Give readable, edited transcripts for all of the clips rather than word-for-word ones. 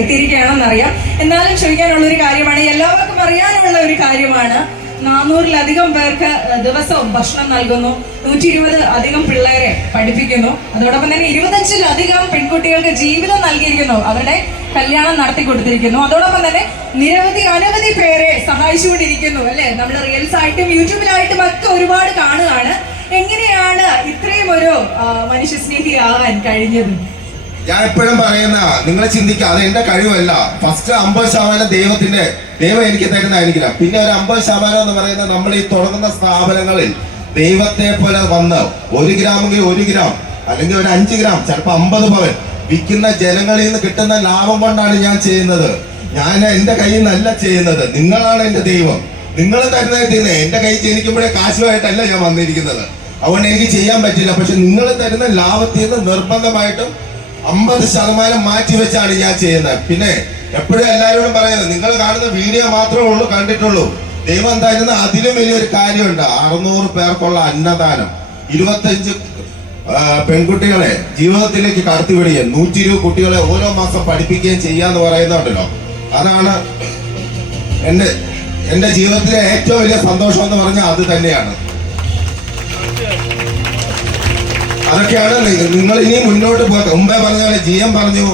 എത്തിയിരിക്കുകയാണെന്നറിയാം. എന്നാലും ചോദിക്കാനുള്ള ഒരു കാര്യമാണ്, എല്ലാവർക്കും അറിയാനുള്ള ഒരു കാര്യമാണ്. 400-ലധികം പേർക്ക് ദിവസവും ഭക്ഷണം നൽകുന്നു, 120 അധികം പിള്ളേരെ പഠിപ്പിക്കുന്നു, അതോടൊപ്പം തന്നെ 25-ലധികം പെൺകുട്ടികൾക്ക് ജീവിതം നൽകിയിരിക്കുന്നു, അവരുടെ കല്യാണം നടത്തി കൊടുത്തിരിക്കുന്നു. അതോടൊപ്പം തന്നെ അനവധി പേരെ സഹായിച്ചുകൊണ്ടിരിക്കുന്നു അല്ലെ. നമ്മൾ റീൽസ് ആയിട്ടും യൂട്യൂബിലായിട്ടും ഒക്കെ ഒരുപാട് കാണുകയാണ്. എങ്ങനെയാണ് ഇത്രയും ഒരു മനുഷ്യസ്നേഹിയാകാൻ കഴിഞ്ഞത്? ഞാൻ എപ്പോഴും പറയുന്ന, നിങ്ങൾ ചിന്തിക്കുക, അത് എന്റെ കഴിവല്ല. ഫസ്റ്റ് 50% ദൈവം എനിക്ക് തരുന്ന അനുഗ്രഹം. പിന്നെ ഒരു 50% എന്ന് പറയുന്നത് നമ്മൾ ഈ തുടങ്ങുന്ന സ്ഥാപനങ്ങളിൽ ദൈവത്തെ പോലെ വന്ന് 1 ഗ്രാമെങ്കിൽ 1 ഗ്രാം അല്ലെങ്കിൽ ഒരു 5 ഗ്രാം ചിലപ്പോൾ 50 പവൻ വിൽക്കുന്ന ജനങ്ങളിൽ നിന്ന് കിട്ടുന്ന ലാഭം കൊണ്ടാണ് ഞാൻ ചെയ്യുന്നത്. ഞാൻ എന്റെ കയ്യിൽ നിന്നല്ല ചെയ്യുന്നത്, നിങ്ങളാണ് എന്റെ ദൈവം. നിങ്ങൾ തരുന്നത് എന്റെ കൈ ജനിക്കുമ്പോഴേ കാശുമായിട്ടല്ല ഞാൻ വന്നിരിക്കുന്നത്. അതുകൊണ്ട് എനിക്ക് ചെയ്യാൻ പറ്റില്ല. പക്ഷെ നിങ്ങൾ തരുന്ന ലാഭത്തിൽ നിന്ന് നിർബന്ധമായിട്ടും 50% മാറ്റി വെച്ചാണ് ഞാൻ ചെയ്യുന്നത്. പിന്നെ എപ്പോഴും എല്ലാവരോടും പറയുന്നത്, നിങ്ങൾ കാണുന്ന വീഡിയോ മാത്രമേ ഉള്ളൂ കണ്ടിട്ടുള്ളൂ. ദൈവം തരുന്ന അതിലും വലിയൊരു കാര്യമുണ്ട്. 600 പേർക്കുള്ള അന്നദാനം, 25 പെൺകുട്ടികളെ ജീവിതത്തിലേക്ക് കടത്തിവിടുകയും 120 കുട്ടികളെ ഓരോ മാസം പഠിപ്പിക്കുകയും ചെയ്യാന്ന് പറയുന്നുണ്ടല്ലോ. അതാണ് എന്റെ ജീവിതത്തിലെ ഏറ്റവും വലിയ സന്തോഷം എന്ന് പറഞ്ഞാൽ അത് തന്നെയാണ്. അതൊക്കെയാണ് നിങ്ങൾ ഇനി മുന്നോട്ട് മുമ്പേ പറഞ്ഞ പോലെ GM പറഞ്ഞു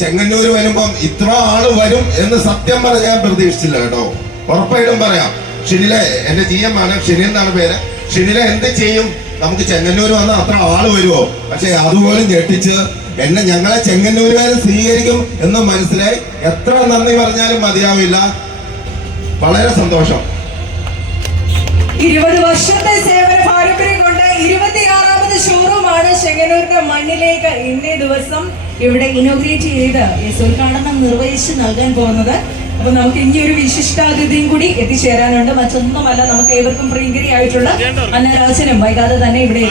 ചെങ്ങന്നൂര് വരുമ്പം ഇത്ര ആള് വരും എന്ന് സത്യം പറഞ്ഞ് ഞാൻ പ്രതീക്ഷിച്ചില്ല കേട്ടോ. ഉറപ്പായിട്ടും പറയാം. ഷിനിലെ എന്റെ GM ആണ്, ഷിനിൽ എന്നാണ് പേര്. ഷിനിലെ എന്ത് ചെയ്യും, നമുക്ക് ചെങ്ങന്നൂര് വന്നാൽ അത്ര ആള് വരുമോ? പക്ഷെ അതുപോലും ഞെട്ടിച്ച് ഞങ്ങളെ ചെങ്ങന്നൂരുകാരും സ്വീകരിക്കും എന്ന് മനസ്സിലായി. എത്ര നന്ദി പറഞ്ഞാലും മതിയാവില്ല. വളരെ സന്തോഷം. 20 വർഷത്തെ സേവന പാരമ്പര്യം കൊണ്ട് 26ാമത് ഷോറൂമാണ് ചെങ്ങന്നൂരിന്റെ മണ്ണിലേക്ക് ഇന്നേ ദിവസം ഇവിടെ ഇനോഗ്രേറ്റ് ചെയ്ത് ഉദ്ഘാടനം നിർവഹിച്ച് നൽകാൻ പോകുന്നത്. അപ്പൊ നമുക്ക് ഇനി ഒരു വിശിഷ്ടാതിഥിയും കൂടി എത്തിച്ചേരാനുണ്ട്. മറ്റൊന്നുമല്ല, നമുക്ക് ഏവർക്കും പ്രിയങ്കരിയായിട്ടുള്ള അന്നരാജനും വൈകാതെ തന്നെ ഇവിടെ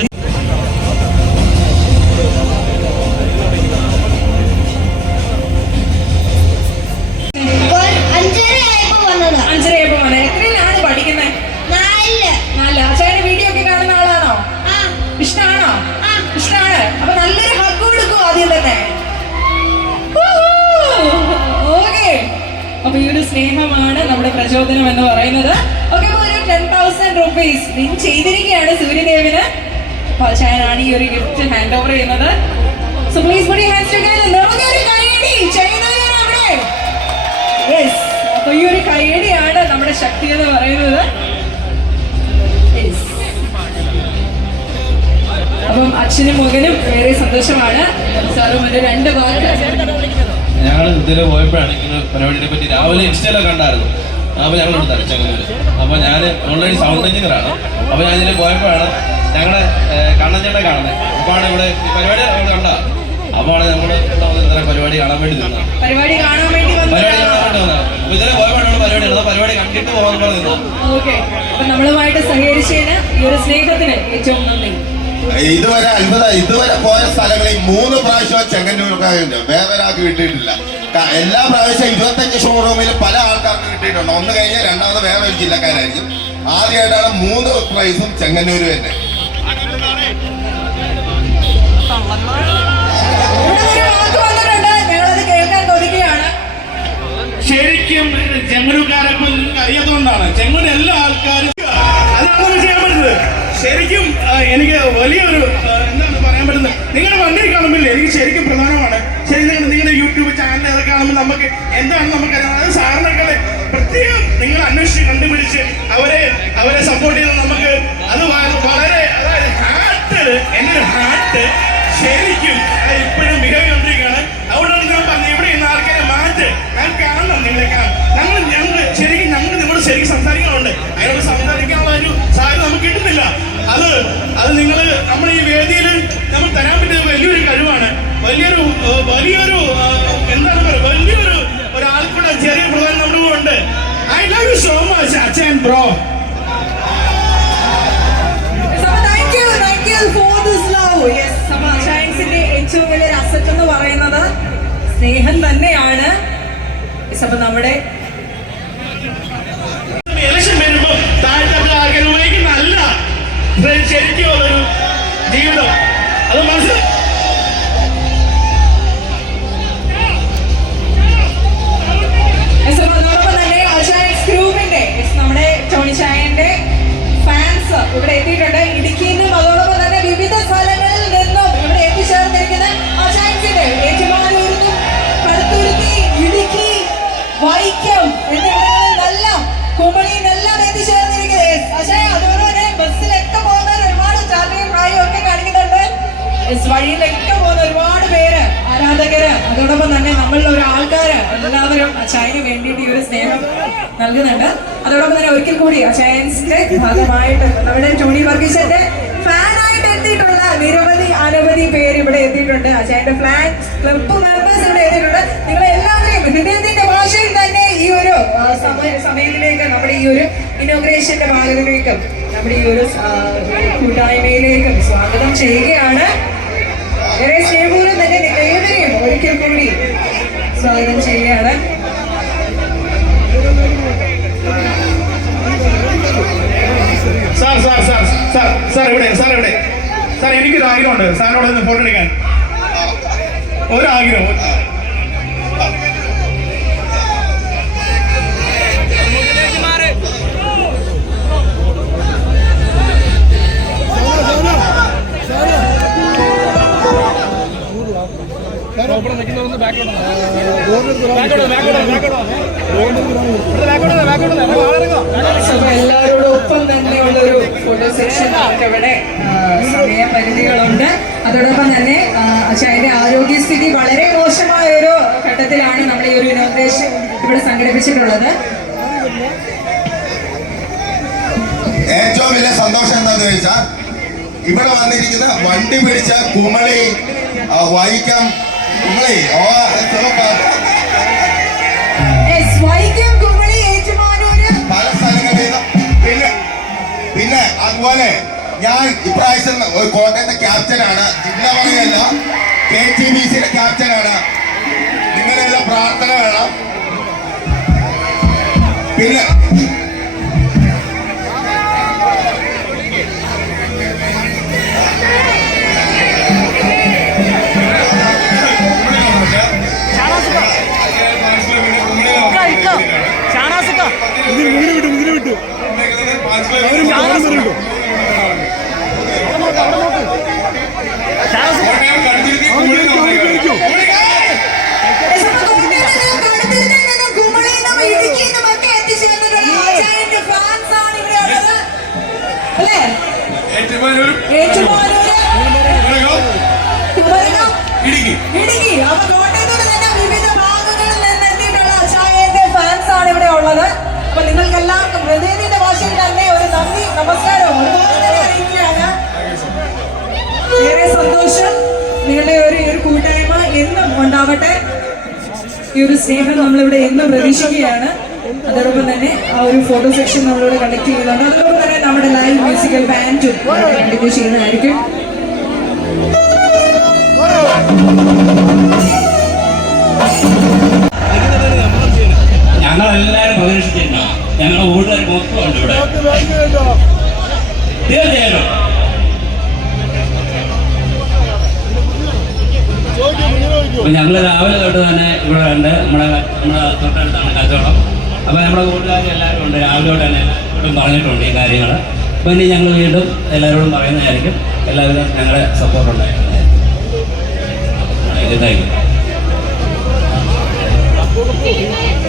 അപ്പൊ ഈ ഒരു സ്നേഹമാണ് നമ്മുടെ പ്രചോദനം എന്ന് പറയുന്നത്. ഓക്കെ, ഒരു 10,000 rupees വിൻ ചെയ്തിരിക്കുകയാണ് സൂര്യദേവിന്. ചായനാണ് ഈ ഒരു ഗിഫ്റ്റ് ഹാൻഡ് ഓവർ ചെയ്യുന്നത്. So please put your hands together. നമുക്ക് ഒരു കൈയടി ചെയ്യുന്നവരാണ് അവിടെ. യെസ്, അപ്പൊ ഈ ഒരു കൈയടിയാണ് നമ്മുടെ ശക്തി എന്ന് പറയുന്നത്. അപ്പം അച്ഛനും മകനും ഏറെ സന്തോഷമാണ്. സാറും ഒരു 2 വാക്ക്. ഞങ്ങൾ ഇതില് പോയപ്പോഴാണ് ഇങ്ങനെ പരിപാടിയെ പറ്റി രാവിലെ ഇൻസ്റ്റയിലൊക്കെ കണ്ടായിരുന്നു. അപ്പോൾ ഞങ്ങളോട് തരച്ചങ്ങനൂര്. അപ്പോൾ ഞാൻ ഓൾറെഡി സൗണ്ട് എഞ്ചിനീയറാണ്. അപ്പോൾ ഞാൻ ഇതിൽ പോയപ്പോഴാണ് ഞങ്ങളെ കണ്ണഞ്ചേട്ടനെ കാണുന്നത്. അപ്പോഴാണ് ഇവിടെ ഈ പരിപാടി അവിടെ കണ്ട. അപ്പോഴാണ് ഞങ്ങൾ ഇത്തരം പരിപാടി കാണാൻ വേണ്ടി നിന്നത്. പരിപാടി കാണാൻ വേണ്ടി വന്നത്. അപ്പോൾ ഇതിലെ പോയപ്പോഴാണ് പരിപാടി ഉള്ളത്. പരിപാടി കണ്ടിട്ട് പോകാൻ നിന്നത്. ഓക്കെ, അപ്പൊ നമ്മളുമായിട്ട് സഹകരിച്ചതിന് ഈ ഒരു സ്നേഹത്തിന് ഏറ്റവും നന്ദി. ഇതുവരെ പോയ സ്ഥലങ്ങളിൽ 3 പ്രാവശ്യം ചെങ്ങന്നൂർക്കാരുണ്ട്, വേറെ ഒരാൾക്ക് കിട്ടിയിട്ടില്ല. എല്ലാ പ്രാവശ്യം 25 ഷോറൂമിൽ പല ആൾക്കാർക്ക് കിട്ടിയിട്ടുണ്ട്. ഒന്ന് കഴിഞ്ഞാൽ രണ്ടാമത് വേറെ ഒരു ജില്ലക്കാരായിരിക്കും. ആദ്യമായിട്ടാണ് 3 പ്രൈസും ചെങ്ങന്നൂര് തന്നെ. ശരിക്കും ചെങ്ങന്നൂർക്കാരൊക്കെ അറിയാത്തതുകൊണ്ടാണ് ചെങ്ങന്നൂർ എല്ലാ ആൾക്കാരും അതാണ് ചെയ്യാൻ പറ്റുന്നത്. ശരിക്കും എനിക്ക് വലിയൊരു എന്താണ് പറയാൻ പറ്റുന്നത്, നിങ്ങളുടെ വണ്ടി കാണുമ്പോൾ എനിക്ക് ശരിക്കും പ്രധാനമാണ്. ശരി, നിങ്ങളുടെ യൂട്യൂബ് ചാനൽ അതൊക്കെ കാണുമ്പോൾ നമുക്ക് എന്താണ് നമുക്കറിയാം. അത് സാറിനൊക്കെ പ്രത്യേകം നിങ്ങൾ അന്വേഷിച്ച് കണ്ടുപിടിച്ച് അവരെ സപ്പോർട്ട് ചെയ്ത് നമുക്ക് അത് വളരെ, അതായത് ഹാർട്ട്, എൻ്റെ ഒരു ഹാർട്ട് ശരിക്കും ഇപ്പോഴും മികവുകൊണ്ടിരിക്കുകയാണ്. അതുകൊണ്ടാണ് ഞാൻ പറഞ്ഞത്, ഇവിടെ ഇന്ന് ആൾക്കാരെ മാറ്റ് ഞാൻ കാണണം. നിങ്ങളെ ഞങ്ങൾ ശരിക്കും നിങ്ങളോട് ശരിക്കും സംസാരിക്കാറുണ്ട്. അതിനോട് സംസാരിക്കാനുള്ള ഒരു സാഹചര്യം നമുക്ക് കിട്ടുന്നില്ല. അത് നിങ്ങൾ നമ്മുടെ ഈ വേദിയിൽ നമ്മൾ തരാൻ പറ്റിയ വലിയൊരു കഴിവാണ്. വലിയൊരു എന്താണ് പറയുക, വലിയൊരു ഒരാൾക്കൂടെ ചെറിയ പ്രധാനം നമ്മുടെ കൂടെ ഉണ്ട്. I love you so much അച്ഛൻ ബ്രോ. ഏറ്റവും വലിയൊരു അസറ്റ് എന്ന് പറയുന്നത് സ്നേഹം തന്നെയാണ്. അപ്പൊ നമ്മുടെ ഇലക്ഷൻ വരുമ്പോ താഴ്ത്തപ്പെട്ട ആൾക്കാർ ഉപയോഗിക്കുന്നതല്ല ശരിക്കും ഒരു ജീവിതം. അത് മനസ്സിലായി വഴിയിലൊക്കെ പോകുന്ന ഒരുപാട് പേര്, ആരാധകര്, അതോടൊപ്പം തന്നെ നമ്മളിൽ ഒരു ആൾക്കാര് എല്ലാവരും അച്ചായന് വേണ്ടിയിട്ട് ഈ ഒരു സ്നേഹം നൽകുന്നുണ്ട്. അതോടൊപ്പം തന്നെ ഒരിക്കൽ കൂടി അച്ചായൻസിന്റെ ഭാഗമായിട്ട് നമ്മുടെ ടോണി വർഗീസിന്റെ ഫാനായിട്ട് എത്തിയിട്ടുള്ള അനവധി പേര് ഇവിടെ എത്തിയിട്ടുണ്ട്. അച്ചായന്റെ ക്ലബ് മെമ്പേഴ്സ് ഇവിടെ എത്തിയിട്ടുണ്ട്. നിങ്ങൾ എല്ലാവരെയും ഹൃദയത്തിന്റെ ഭാഷയിൽ തന്നെ ഈ ഒരു സമയത്തിലേക്ക്, നമ്മുടെ ഈ ഒരു ഇനോഗ്രേഷന്റെ ഭാഗത്തിലേക്കും നമ്മുടെ ഈ ഒരു കൂട്ടായ്മയിലേക്കും സ്വാഗതം ചെയ്യുകയാണ്. ഏറെ സ്നേഹപൂർവ്വം തന്നെ നിങ്ങൾ ഏവരെയും ഒരിക്കൽ കൂടി സ്വാഗതം ചെയ്യുകയാണ്. സാർ എനിക്കൊരു ആഗ്രഹമുണ്ട് സാറിനോട് ഒന്ന് ഫോട്ടോ എടുക്കാൻ. ഒരാഗ്രഹം. എല്ലാവരോടൊപ്പം തന്നെയുള്ള ഒരു ഫോട്ടോ സെക്ഷൻ നമുക്ക് ഇവിടെ സമയപരിധികളുണ്ട്. അതോടൊപ്പം തന്നെ അച്ചായന്റെ ആരോഗ്യസ്ഥിതി വളരെ മോശമായ ഒരു ഘട്ടത്തിലാണ് നമ്മൾ ഈ ഒരു ഇനോഗ്രേഷൻ ഇവിടെ സംഘടിപ്പിച്ചിട്ടുള്ളത്. ഏറ്റവും വലിയ സന്തോഷം എന്താണെന്ന് ചോദിച്ചാൽ ഇവിടെ വന്നിരിക്കുന്ന വണ്ടി പിടിച്ച കുമളി, വൈക്കം, കുമളി, പല സ്ഥലങ്ങളിൽ നിന്നും പിന്നെ അതുപോലെ ഞാൻ ഇപ്രാവശ്യം കോട്ടയത്തെ ക്യാപ്റ്റനാണ്. ജില്ലാ വകയല്ല, KTBCയുടെ ക്യാപ്റ്റനാണ്. നിങ്ങളെല്ലാം പ്രാർത്ഥന വേണം. പിന്നെ ഇടുക്കി, അപ്പൊ കോട്ടയത്തോട് തന്നെ വിവിധ ഭാഗങ്ങളിൽ നിന്ന് എത്തിയിട്ടുള്ള അച്ചായന്റെ ഫാൻസ് ആണ് ഇവിടെ ഉള്ളത്. അപ്പൊ നിങ്ങൾക്ക് എല്ലാവർക്കും ഹൃദയത്തിന്റെ ഭാഷയിൽ തന്നെ ഒരു നന്ദി, നമസ്കാരം ഒരുപാട് തന്നെ അറിയിക്കുകയാണ്. ഏറെ സന്തോഷം. നിങ്ങളുടെ ഒരു കൂട്ടായ്മ എന്നും ഉണ്ടാവട്ടെ. ഈ ഒരു സ്നേഹം നമ്മളിവിടെ എന്നും പ്രതീക്ഷിക്കുകയാണ്. അതോടൊപ്പം തന്നെ ആ ഒരു ഫോട്ടോ സെക്ഷൻ നമ്മളിവിടെ കണ്ടക്ട് ചെയ്യുന്നുണ്ട്. അതോടൊപ്പം തന്നെ നമ്മുടെ ലൈവ് മ്യൂസിക്കൽ ബാൻഡും കണ്ടിന്യൂ ചെയ്യുന്നതായിരിക്കും. ഞങ്ങളെല്ലാവരും പ്രതീക്ഷിച്ചിട്ടുണ്ടാവും. ഞങ്ങളുടെ വീട്ടുകാർ മൊത്തമുണ്ട് ഇവിടെ. തീർച്ചയായിട്ടും ഞങ്ങൾ രാവിലെ തൊട്ട് തന്നെ ഇവിടെ ഉണ്ട്. നമ്മുടെ തൊട്ടടുത്താണ് കച്ചവടം. അപ്പോൾ നമ്മുടെ കൂട്ടുകാർ എല്ലാവരും ഉണ്ട്. രാവിലെ തൊട്ട് തന്നെ എല്ലാവരോടും പറഞ്ഞിട്ടുണ്ട് ഈ കാര്യങ്ങൾ. അപ്പോൾ ഇനി ഞങ്ങൾ വീണ്ടും എല്ലാവരോടും പറയുന്നതായിരിക്കും. എല്ലാവരും ഞങ്ങളുടെ സപ്പോർട്ട് ഉണ്ടായിരുന്നതായിരിക്കും.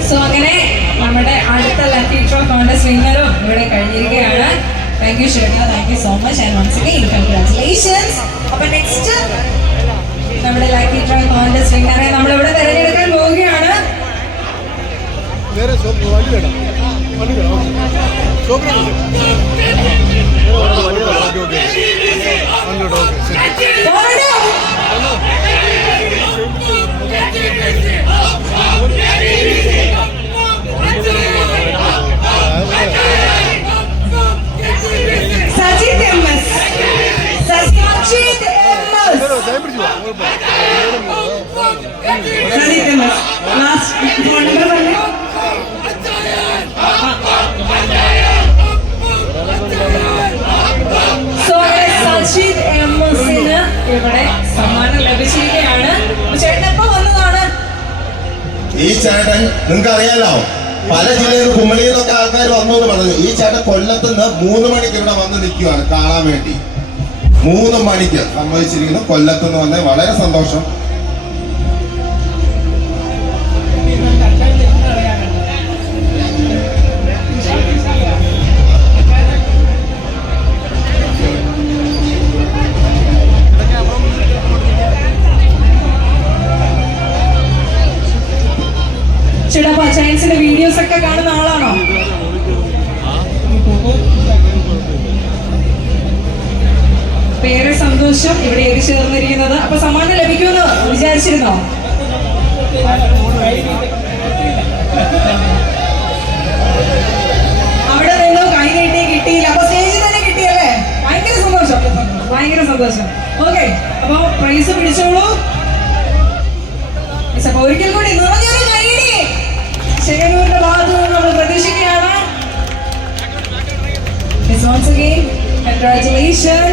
സോ അങ്ങനെ നമ്മുടെ അടുത്ത ലക്കി ഡ്രോ കോൺടെസ്റ്റ് വിന്നറും ഇവിടെ കഴിഞ്ഞിരിക്കുകയാണ്. Thank you Sherna, thank you so much and once again congratulations. അപ്പൊ നെക്സ്റ്റ് നമ്മുടെ ലക്കി ഡ്രോ കോൺടെസ്റ്റ് വിന്നറെ നമ്മളിവിടെ തിരഞ്ഞെടുക്കാൻ പോവുകയാണ്. Sajith MS, Sajith MS, last phone number പറഞ്ഞു. സജിത് MS-ന് ഇവിടെ സമ്മാനം ലഭിച്ചിരിക്കുകയാണ്. ചേട്ടൻ എപ്പോ വന്നതാണ്? ഈ ചേട്ടൻ നിങ്ങൾക്ക് അറിയാലോ, പല ജില്ലയിൽ കുമളിയിൽ നിന്നൊക്കെ ആൾക്കാർ വന്നു എന്ന് പറഞ്ഞു. ഈ ചേട്ടൻ കൊല്ലത്ത് നിന്ന് 3 മണിക്ക് ഇവിടെ വന്ന് നിൽക്കുകയാണ് കാണാൻ വേണ്ടി. 3 മണിക്ക് സമ്മതിച്ചിരിക്കുന്നു. കൊല്ലത്ത് നിന്ന് വന്നേ, വളരെ സന്തോഷം. ചേട്ടാ അപ്പൊ അച്ചയൻസിന്റെ വീഡിയോസ് ഒക്കെ കാണുന്ന ആളാണോ? പേരെ സന്തോഷം ഇവിടെ എത്തിച്ചേർന്നിരിക്കുന്നത്. അപ്പൊ സമ്മാനം ലഭിക്കുമെന്ന് വിചാരിച്ചിരുന്നോ? അവിടെ നിന്നോ കൈ നീട്ടി കിട്ടിയില്ല, അപ്പൊ സ്റ്റേജിൽ തന്നെ കിട്ടിയല്ലേ? ഭയങ്കര സന്തോഷം, ഭയങ്കര സന്തോഷം. ഓക്കെ, അപ്പൊ പ്രൈസ് പിടിച്ചോളൂ. അപ്പൊ ഒരിക്കൽ കൂടി നിറഞ്ഞൊരു കൈയടി ശേഖരൂരിന്റെ ഭാഗത്ത് നിന്ന് നമ്മൾ പ്രതീക്ഷിക്കുകയാണ്. Once again, congratulations.